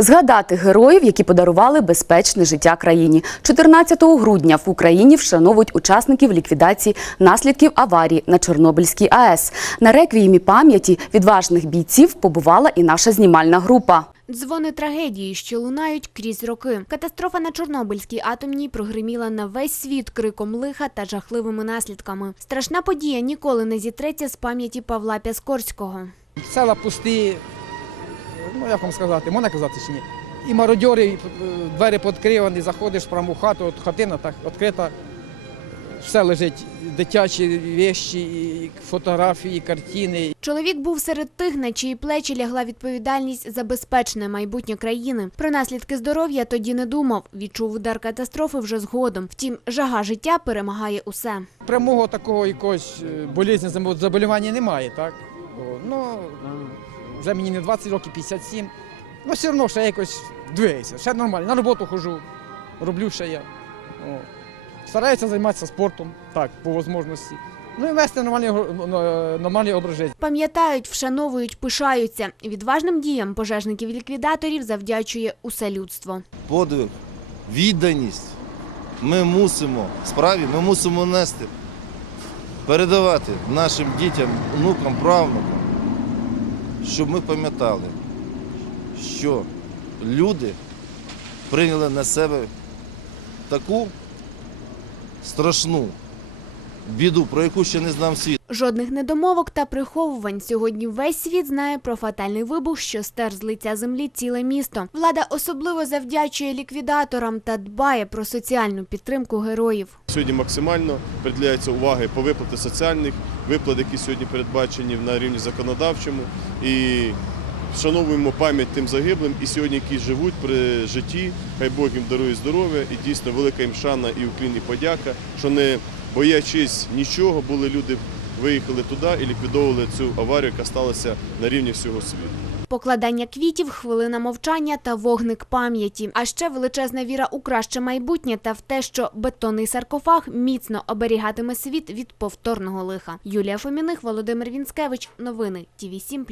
Згадати героїв, які подарували безпечне життя країні. 14 грудня в Україні вшановують учасників ліквідації наслідків аварії на Чорнобильській АЕС. На реквіємі пам'яті відважних бійців побувала і наша знімальна група. Дзвони трагедії, що лунають крізь роки. Катастрофа на Чорнобильській атомній прогриміла на весь світ криком лиха та жахливими наслідками. Страшна подія ніколи не зітреться з пам'яті Павла Пяскорського. Села пусті, ну як вам сказати, можна казати чи ні. І мародьори, і, е, двері підкривані, заходиш в хату, от хатина так відкрита. Все лежить, дитячі вещі, і фотографії, і картини. Чоловік був серед тих, на чиї плечі лягла відповідальність за безпечне майбутнє країни. Про наслідки здоров'я тоді не думав. Відчув удар катастрофи вже згодом. Втім, жага життя перемагає усе. Прямого такого якогось е, болізні, заболівання немає, так? Ну, вже мені не 20 років, 57. Ну, все одно ще якось двигаюся, ще нормально. На роботу ходжу, роблю ще я. О. Стараюся займатися спортом, так, по можливості. Ну і вести нормальний, го- е, нормальний образ життя. Пам'ятають, вшановують, пишаються. Відважним діям пожежників-ліквідаторів завдячує усе людство. подвиг, відданість ми мусимо, справі ми мусимо нести, передавати нашим дітям, внукам, правнукам, щоб ми пам'ятали, що люди прийняли на себе таку страшну біду, про яку ще не знав світ. Жодних недомовок та приховувань. Сьогодні весь світ знає про фатальний вибух, що стер з лиця землі ціле місто. Влада особливо завдячує ліквідаторам та дбає про соціальну підтримку героїв. Сьогодні максимально приділяється уваги по виплати соціальних виплат, які сьогодні передбачені на рівні законодавчому. І вшановуємо пам'ять тим загиблим і сьогодні, які живуть при житті. Хай Бог їм дарує здоров'я і дійсно велика їм шана і уклін, і подяка, що не боячись нічого, були люди, виїхали туди і ліквідовували цю аварію, яка сталася на рівні всього світу. Покладання квітів, хвилина мовчання та вогник пам'яті. А ще величезна віра у краще майбутнє та в те, що бетонний саркофаг міцно оберігатиме світ від повторного лиха. Юлія Фоміних, Володимир Вінськевич. Новини Ті 7